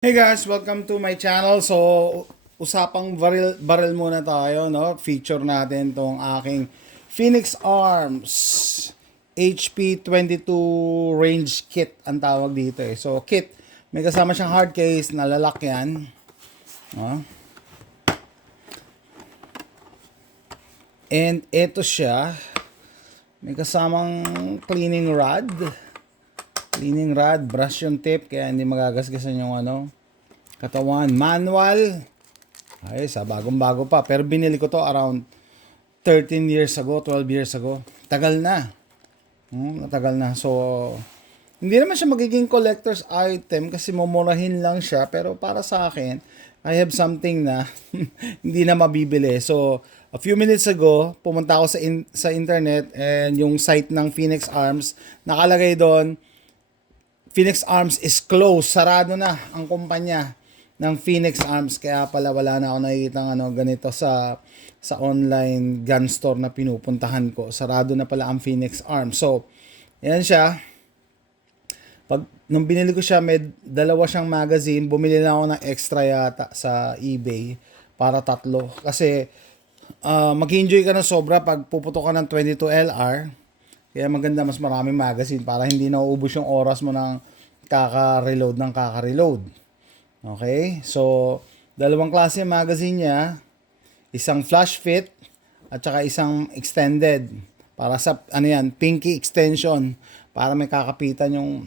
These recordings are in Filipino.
Hey guys, welcome to my channel. So, usapang baril muna tayo, no? Feature natin tong aking Phoenix Arms HP22 range kit ang tawag dito eh. So, kit, may kasama siyang hard case na lalakyan. No? And ito siya. May kasamang cleaning rod. Cleaning rod, brush yung tip kaya hindi magagasgasan yung katawan. Manual. Ay, sa bagong-bago pa. Pero binili ko to around 13 years ago, 12 years ago. Tagal na. Tagal na. So, hindi naman siya magiging collector's item kasi mumurahin lang siya. Pero para sa akin, I have something na hindi na mabibili. So, a few minutes ago, pumunta ako sa internet and yung site ng Phoenix Arms, nakalagay doon, Phoenix Arms is closed. Sarado na ang kumpanya ng Phoenix Arms. Kaya pala wala na ako nakikita ganito sa online gun store na pinupuntahan ko. Sarado na pala ang Phoenix Arms. So, yan siya. Nung binili ko siya, may dalawa siyang magazine. Bumili na ako ng extra yata sa eBay para tatlo. Kasi mag-enjoy ka na sobra pag puputok ka ng 22LR. Kaya maganda mas maraming magazine para hindi nauubos yung oras mo ng kaka-reload. Okay? So, dalawang klase magazine niya. Isang flash fit at saka isang extended. Para sa, pinky extension. Para may kakapitan yung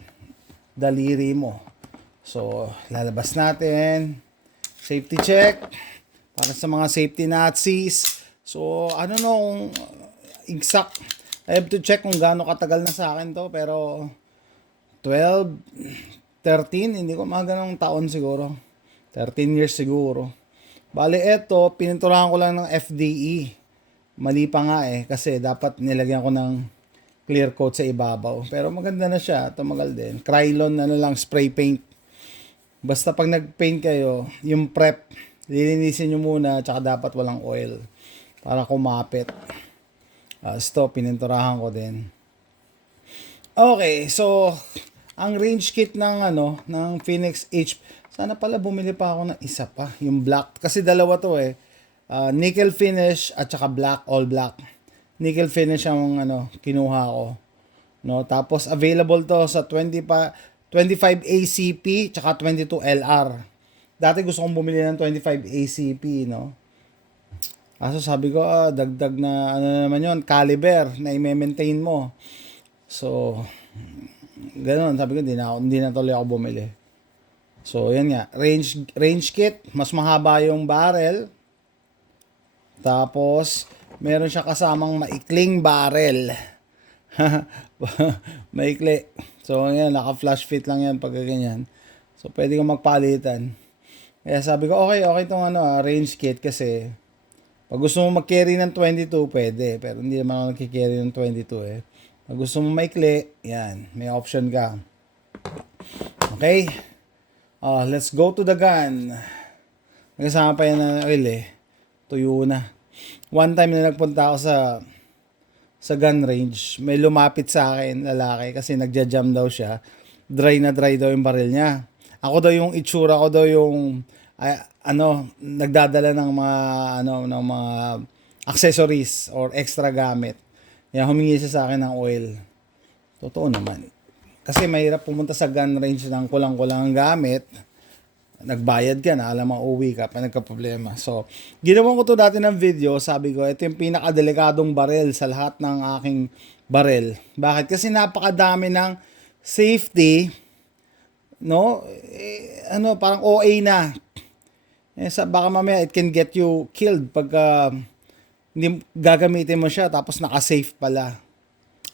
daliri mo. So, lalabas natin. Safety check. Para sa mga safety Nazis. So, exact. I have to check kung gaano katagal na sa akin to. Pero, 12, 13, hindi ko mga ganong taon siguro. 13 years siguro. Bale, eto, pininturahan ko lang ng FDE. Mali pa nga kasi dapat nilagyan ko ng clear coat sa ibabaw. Pero maganda na siya, tumagal din. Krylon, lang, spray paint. Basta pag nag-paint kayo, yung prep, lilinisin nyo muna, tsaka dapat walang oil para kumapit. Stop, pininturahan ko din. Okay, so ang range kit ng Phoenix H. Sana pala bumili pa ako ng isa pa, yung black kasi dalawa to nickel finish at saka black, all black. Nickel finish ang kinuha ko. No, tapos available to sa 25 ACP tsaka 22 LR. Dati gusto kong bumili ng 25 ACP, no. Kaso sabi ko, dagdag na naman yon, caliber na i-maintain mo. So, ganoon, sabi ko, hindi na tuloy ako bumili. So, yan nga, range kit, mas mahaba yung barrel. Tapos, meron siya kasamang maikling barrel. Maikli. So, yan, naka-flash fit lang yan pag ganyan. So, pwede kang magpalitan. Kaya sabi ko, okay itong range kit kasi pag gusto mo mag-carry ng 22, pwede. Pero hindi naman ako nag-carry ng 22 Pag gusto mo maikli, yan. May option ka. Okay? Let's go to the gun. Nagkasama pa yan na oil Tuyo na. One time na nagpunta ako sa gun range, may lumapit sa akin, lalaki, kasi nagja-jam daw siya. Dry na dry daw yung baril niya. Ako daw yung itsura ko daw yung nagdadala ng mga accessories or extra gamit. Kaya humingi siya sa akin ng oil. Totoo naman. Kasi mahirap pumunta sa gun range ng kulang-kulang gamit. Nagbayad ka na, alam mo, uwi ka pa, nagka-problema. So, ginawa ko to dati ng video, sabi ko, ito yung pinakadelikadong baril sa lahat ng aking baril. Bakit? Kasi napakadami ng safety, no? Parang OA na. Baka mamaya it can get you killed pagka hindi gagamitin mo siya tapos naka-safe pala.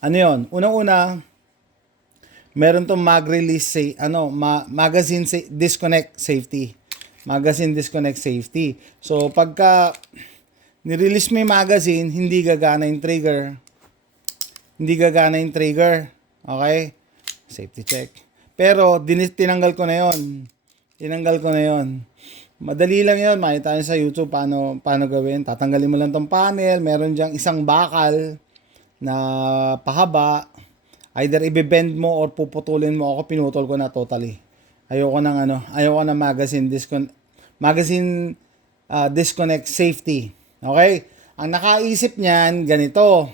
Yon? Unang-una, meron tong mag-release magazine disconnect safety. Magazine disconnect safety. So pagka ni-release mo yung magazine, hindi gagana yung trigger. Okay? Safety check. Pero tinanggal ko na yon. Madali lang yun. Makita nyo sa YouTube paano gawin. Tatanggalin mo lang tong panel. Meron diyang isang bakal na pahaba. Either i-bend mo or puputulin mo. Ako pinutol ko na totally. Ayoko ng magazine disconnect safety. Okay? Ang nakaisip niyan ganito.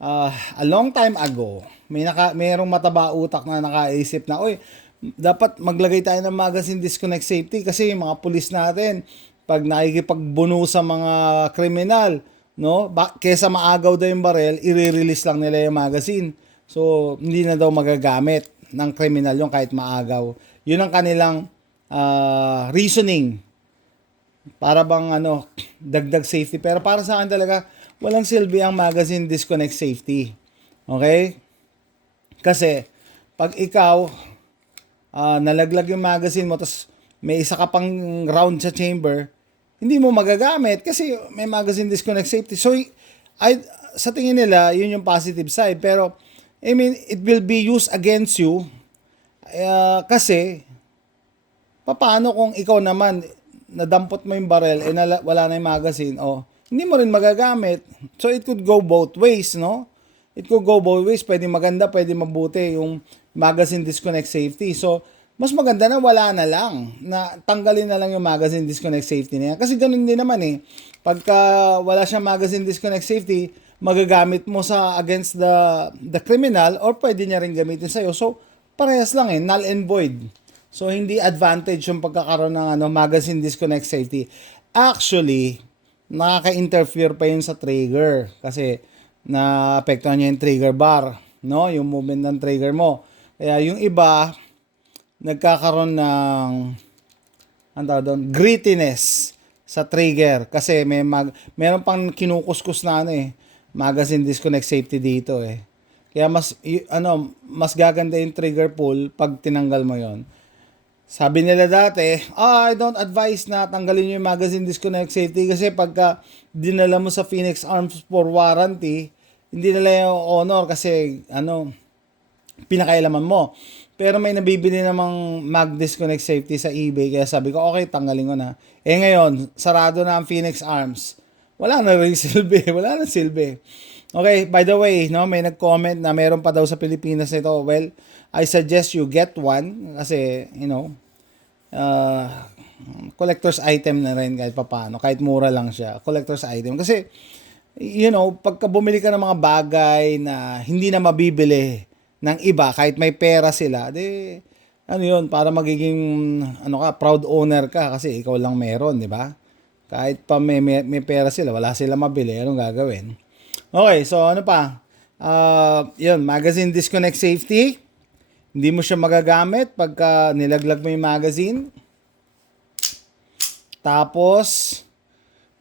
A long time ago, mayroong mataba utak na nakaisip na, oy, dapat maglagay tayo ng magazine disconnect safety kasi yung mga pulis natin, pag nakikipagbuno sa mga kriminal, no, kesa maagaw daw yung barel, i-release lang nila yung magazine. So, hindi na daw magagamit ng kriminal yung kahit maagaw. Yun ang kanilang reasoning para bang dagdag safety. Pero para sa akin talaga, walang silbi ang magazine disconnect safety. Okay? Kasi, pag ikaw, nalaglag yung magazine mo, tapos may isa ka pang round sa chamber, hindi mo magagamit kasi may magazine disconnect safety. So, sa tingin nila, yun yung positive side. Pero, I mean, it will be used against you kasi, paano kung ikaw naman, nadampot mo yung barrel, wala na yung magazine, hindi mo rin magagamit. So, it could go both ways, no? It could go both ways. Pwede maganda, pwede mabuti yung magazine disconnect safety. So, mas maganda na wala na lang. Na tanggalin na lang yung magazine disconnect safety na yan. Kasi ganun din naman eh. Pagka wala siyang magazine disconnect safety, magagamit mo sa against the criminal or pwede niya rin gamitin sa'yo. So, parehas lang eh. Null and void. So, hindi advantage yung pagkakaroon ng magazine disconnect safety. Actually, nakaka-interfere pa yun sa trigger. Kasi, naapektuhan niya yung trigger bar. No? Yung movement ng trigger mo. Kaya yung iba, nagkakaroon ng grittiness sa trigger kasi meron pang kinukuskus na magazine disconnect safety dito eh. Kaya mas gaganda yung trigger pull pag tinanggal mo yon. Sabi nila dati, I don't advise na tanggalin nyo yung magazine disconnect safety kasi pagka dinala mo sa Phoenix Arms for warranty, hindi nila yung honor kasi pinakailaman mo. Pero may nabibili namang mag disconnect safety sa eBay kaya sabi ko, okay, tanggalin ko na. Ngayon, sarado na ang Phoenix Arms. Wala na rin silbi. Wala na silbi. Okay, by the way, may nag-comment na meron pa daw sa Pilipinas nito. Well, I suggest you get one kasi, collector's item na rin kahit papaano. Kahit mura lang siya. Collector's item. Kasi, pagka bumili ka ng mga bagay na hindi na mabibili ng iba, kahit may pera sila, para magiging, proud owner ka kasi ikaw lang meron, di ba? Kahit pa may pera sila, wala sila mabili, anong gagawin? Okay, so magazine disconnect safety. Hindi mo siya magagamit pagka nilaglag mo yung magazine. Tapos,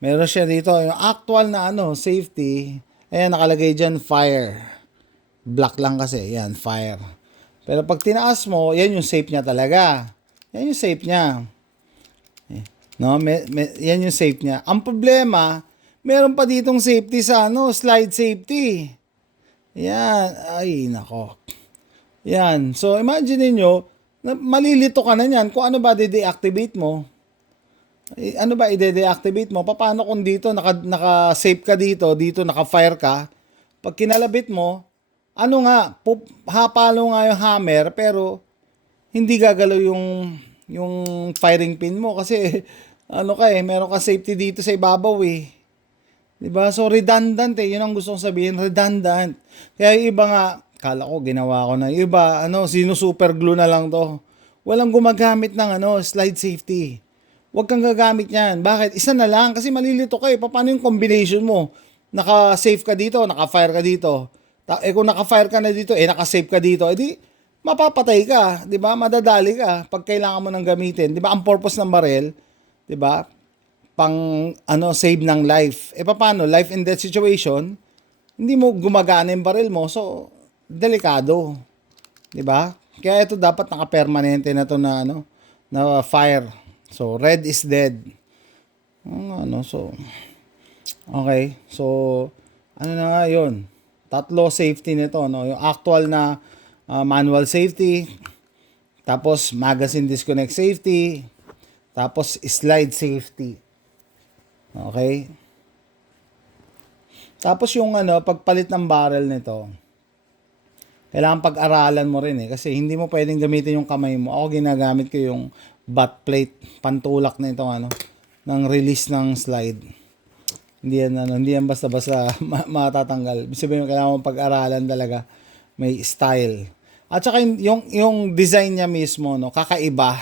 meron siya dito, yung actual na safety, ayan, nakalagay dyan, fire. Black lang kasi. Yan, fire. Pero pag tinaas mo, yan yung safe niya talaga. Yan yung safe niya. No, yan yung safe niya. Ang problema, meron pa ditong safety sa slide safety. Yan. Ay, nako. Yan. So, imagine niyo, malilito ka na niyan kung ano ba de-deactivate mo. Ano ba i-deactivate mo? Paano kung dito, naka-safe ka dito naka-fire ka, pag kinalabit mo, hapalo nga yung hammer, pero hindi gagalaw yung firing pin mo kasi meron ka safety dito sa ibabaw eh. 'Di ba? So redundant eh, 'yun ang gusto kong sabihin, redundant. Kaya yung iba nga, kala ko ginawa ko na. Yung iba, super glue na lang 'to. Walang gumagamit ng slide safety. Huwag kang gagamit niyan. Bakit? Isa na lang kasi malilito ka eh. Paano yung combination mo? Naka-safe ka dito, naka-fire ka dito. Kung naka-fire ka na dito, naka-save ka dito, edi mapapatay ka, 'di ba? Madadali ka pag kailangan mo nang gamitin, 'di ba? Ang purpose ng barel, 'di ba? Pang save ng life. Paano? Life and death situation, hindi mo gumagana yung barel mo, so delikado, 'di ba? Kaya ito dapat naka-permanente na to na na fire. So red is dead. So okay. So na nga 'yon. Tatlo safety nito, yung actual na manual safety, tapos magazine disconnect safety, tapos slide safety. Okay? Tapos yung pagpalit ng barrel nito, Kailangan pag-aralan mo rin eh. Kasi hindi mo pwedeng gamitin yung kamay mo. Ako ginagamit ko yung butt plate. Pantulak na itong ano. Ng release ng slide. Hindi yan basta-basta matatanggal. Ibig sabihin, kailangan mo pag-aralan talaga. May style. At saka yung design niya mismo, no, kakaiba.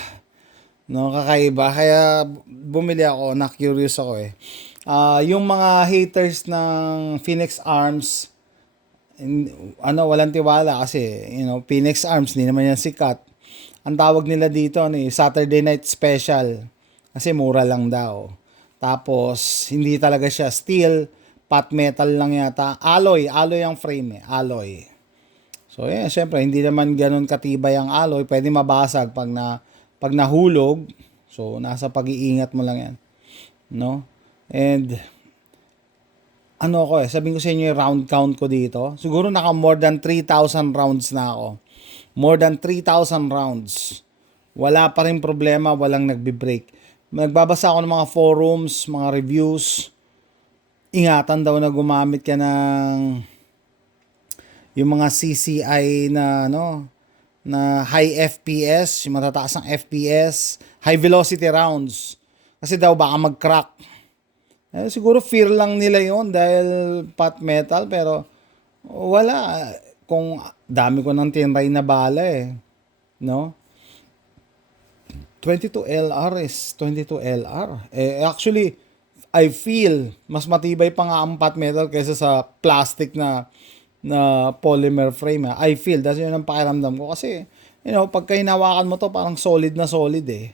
No, kakaiba. Kaya bumili ako, na-curious ako eh. Yung mga haters ng Phoenix Arms, walang tiwala kasi, Phoenix Arms, hindi naman yan sikat. Ang tawag nila dito, Saturday Night Special. Kasi mura lang daw. Tapos, hindi talaga siya steel, pot metal lang yata. Alloy ang frame eh, alloy. So, syempre, hindi naman ganun katibay ang alloy. Pwede mabasag pag nahulog. So, nasa pag-iingat mo lang yan. No? And, sabihin ko sa inyo yung round count ko dito. Siguro naka more than 3,000 rounds na ako. More than 3,000 rounds. Wala pa rin problema, walang nagbe-break. Nagbabasa ako ng mga forums, mga reviews. Ingatan daw na gumamit ka ng yung mga CCI na na high FPS, yung matataas ng FPS, high velocity rounds. Kasi daw baka mag-crack. Siguro fear lang nila yon dahil pot metal, pero wala. Kung dami ko ng tinray na bala eh. No? 22 LR is 22 LR. Actually, I feel mas matibay pa nga ang pot metal kaysa sa plastic na polymer frame. I feel, that's yun ang pakiramdam ko. Kasi, pagka hinawakan mo to, parang solid na solid eh.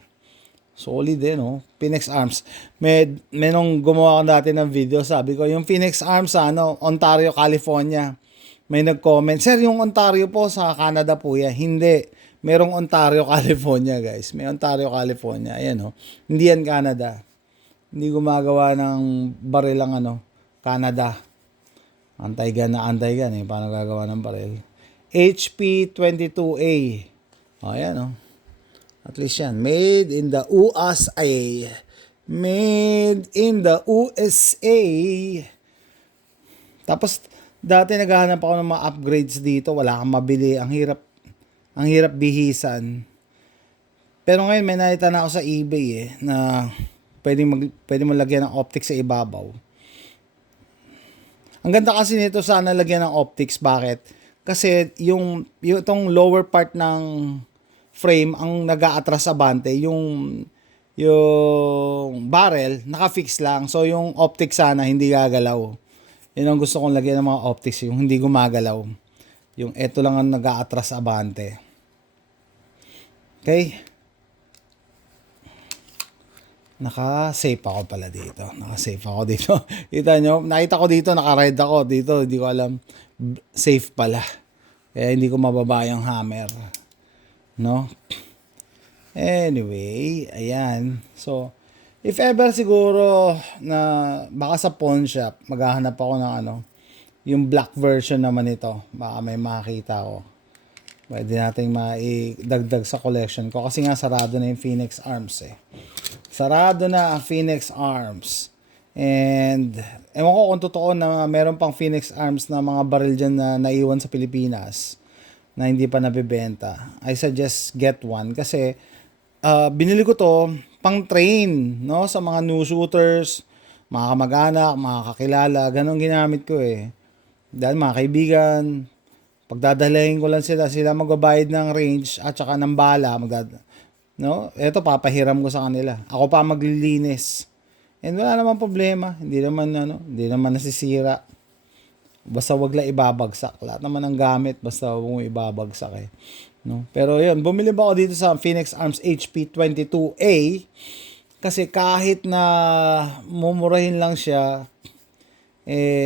Solid eh, no? Phoenix Arms. May nung gumawa ko dati ng video, sabi ko, yung Phoenix Arms sa Ontario, California. May nag-comment, sir, yung Ontario po sa Canada po yan. Hindi. Merong Ontario, California, guys. May Ontario, California. Ayan, no? Hindi yan Canada. Hindi gumagawa ng baril ang Canada. Antay-gun eh. Paano gagawa ng baril? HP-22A. Ayan, no? At least yan. Made in the USA. Made in the USA. Tapos, dati naghahanap ako ng mga upgrades dito. Wala kang mabili. Ang hirap bihisan. Pero ngayon, may nakita na ako sa eBay na pwede mo lagyan ng optics sa ibabaw. Ang ganda kasi nito sana lagyan ng optics. Bakit? Kasi yung itong lower part ng frame ang nag-aatras abante, yung barrel naka-fix lang. So yung optics sana hindi gagalaw. Yun ang gusto kong lagyan ng mga optics, yung hindi gumagalaw. Yung eto lang ang nag-aatras abante. Okay? Naka-safe ako pala dito. Naka-safe ako dito. Kita nyo? Nakita ko dito, naka-red ako. Dito, hindi ko alam. Safe pala. Kaya hindi ko mababa yung hammer. No? Anyway, ayan. So, if ever siguro na baka sa pawn shop, maghahanap ako ng yung black version naman ito. Baka may makita ko. Pwede nating maidagdag sa collection ko. Kasi nga sarado na yung Phoenix Arms eh. Sarado na ang Phoenix Arms. And, ewan ko kung totoo na meron pang Phoenix Arms na mga baril dyan na naiwan sa Pilipinas na hindi pa nabibenta. I suggest get one kasi binili ko to pang train, no, sa mga new shooters, mga kamag-anak, mga kakilala, ganun ginamit ko eh. Dahil mga kaibigan, pagdadalahin ko lang sila magbabayad ng range at saka ng bala, no? Eto papahiram ko sa kanila. Ako pa maglilinis. And wala naman problema, hindi naman nasisira. Basta wag lang ibabagsak. Lahat naman ng gamit, basta wag mo ibabagsak eh. No? Pero yun, bumili ba ako dito sa Phoenix Arms HP-22A kasi kahit na mumurahin lang siya,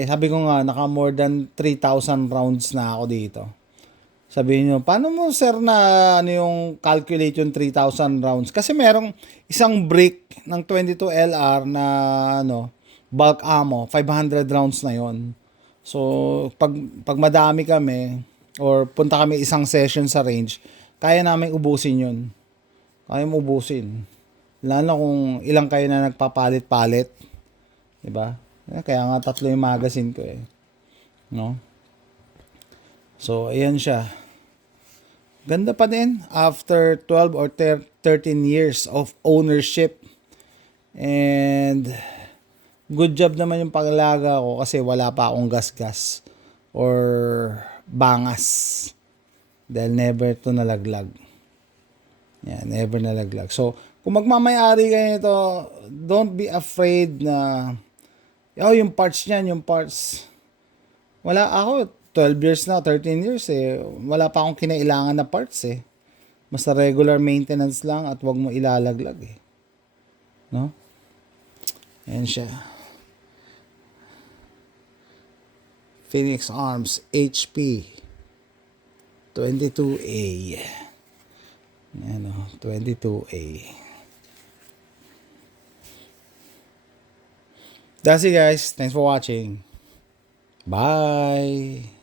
sabi ko nga, naka more than 3,000 rounds na ako dito. Sabihin nyo, paano mo sir na yung calculate yung 3,000 rounds? Kasi merong isang brick ng 22 LR na bulk ammo, 500 rounds na yon. So, pag madami kami, or punta kami isang session sa range, kaya namin ubusin yun. Kaya mo ubusin. Lalo kung ilang kayo na nagpapalit-palit. Diba? Kaya nga 3 yung magazine ko eh. No? So, ayan siya. Ganda pa din after 12 or 13 years of ownership. And good job naman yung paglaga ko kasi wala pa akong gasgas or bangas. Dahil never to nalaglag. Yan, never nalaglag. So, kung magmamayari kayo nito, don't be afraid na, yung parts niyan, yung parts. Wala ako, 12 years na, 13 years eh. Wala pa akong kinailangan na parts eh. Basta regular maintenance lang at wag mo ilalaglag eh. No? Ayan siya. Phoenix Arms HP 22A. Ayan o, 22A. That's it guys. Thanks for watching. Bye!